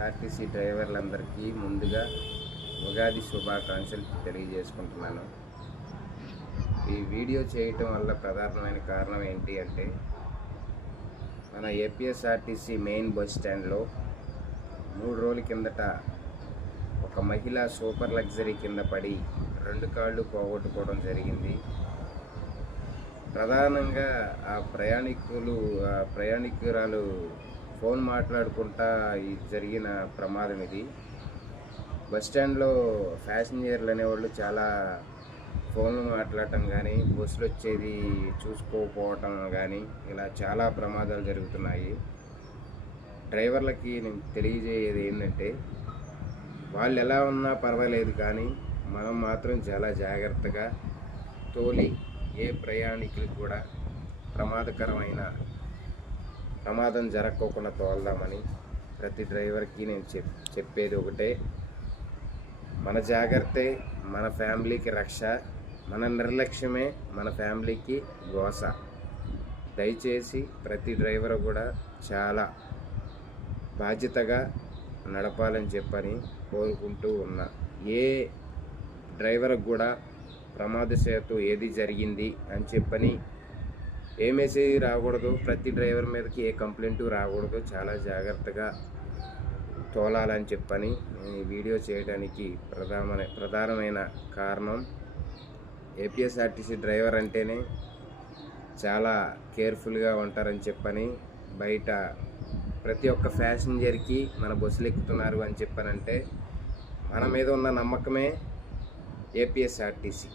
APSRTC డ్రైవర్లందరికీ ముందుగా ఉగాది శుభాకాంక్షలు తెలియజేసుకుంటున్నాను. ఈ వీడియో చేయటం వల్ల ప్రధానమైన కారణం ఏంటి అంటే, మన ఏపీఎస్ఆర్టీసీ మెయిన్ బస్ స్టాండ్లో 3 రోజుల కిందట ఒక మహిళ సూపర్ లగ్జరీ కింద పడి 2 కాళ్ళు పోగొట్టుకోవడం జరిగింది. ప్రధానంగా ఆ ప్రయాణికురాలు ఫోన్ మాట్లాడుకుంటా జరిగిన ప్రమాదం ఇది. బస్టాండ్లో ప్యాసింజర్లు అనేవాళ్ళు చాలా ఫోన్లు మాట్లాడటం కానీ, బస్సులు వచ్చేది చూసుకోకపోవటం కానీ, ఇలా చాలా ప్రమాదాలు జరుగుతున్నాయి. డ్రైవర్లకి నేను తెలియజేయేది ఏంటంటే, వాళ్ళు ఎలా ఉన్నా పర్వాలేదు, కానీ మనం మాత్రం చాలా జాగ్రత్తగా తోలి ఏ ప్రయాణికులకు కూడా ప్రమాదం జరగకోకుండా తోలదామని ప్రతి డ్రైవర్కి నేను చెప్పేది ఒకటే: మన జాగ్రత్తే మన ఫ్యామిలీకి రక్ష, మన నిర్లక్ష్యమే మన ఫ్యామిలీకి గోస. దయచేసి ప్రతి డ్రైవర్ కూడా చాలా బాధ్యతగా నడపాలని చెప్పని కోరుకుంటూ ఉన్నా. ఏ డ్రైవర్ కూడా ప్రమాదశాత్తు ఏది జరిగింది అని చెప్పని ఏ మెసేజ్ రాకూడదు, ప్రతి డ్రైవర్ మీదకి ఏ కంప్లైంట్ రాకూడదు. చాలా జాగ్రత్తగా తోలాలని చెప్పని నేను ఈ వీడియో చేయడానికి ప్రధానమైన కారణం. ఏపీఎస్ఆర్టీసీ డ్రైవర్ అంటేనే చాలా కేర్ఫుల్గా ఉంటారని చెప్పని, బయట ప్రతి ఒక్క ప్యాసింజర్కి మన బస్సులు ఎక్కుతున్నారు అని చెప్పనంటే మన మీద ఉన్న నమ్మకమే ఏపీఎస్ఆర్టీసీ.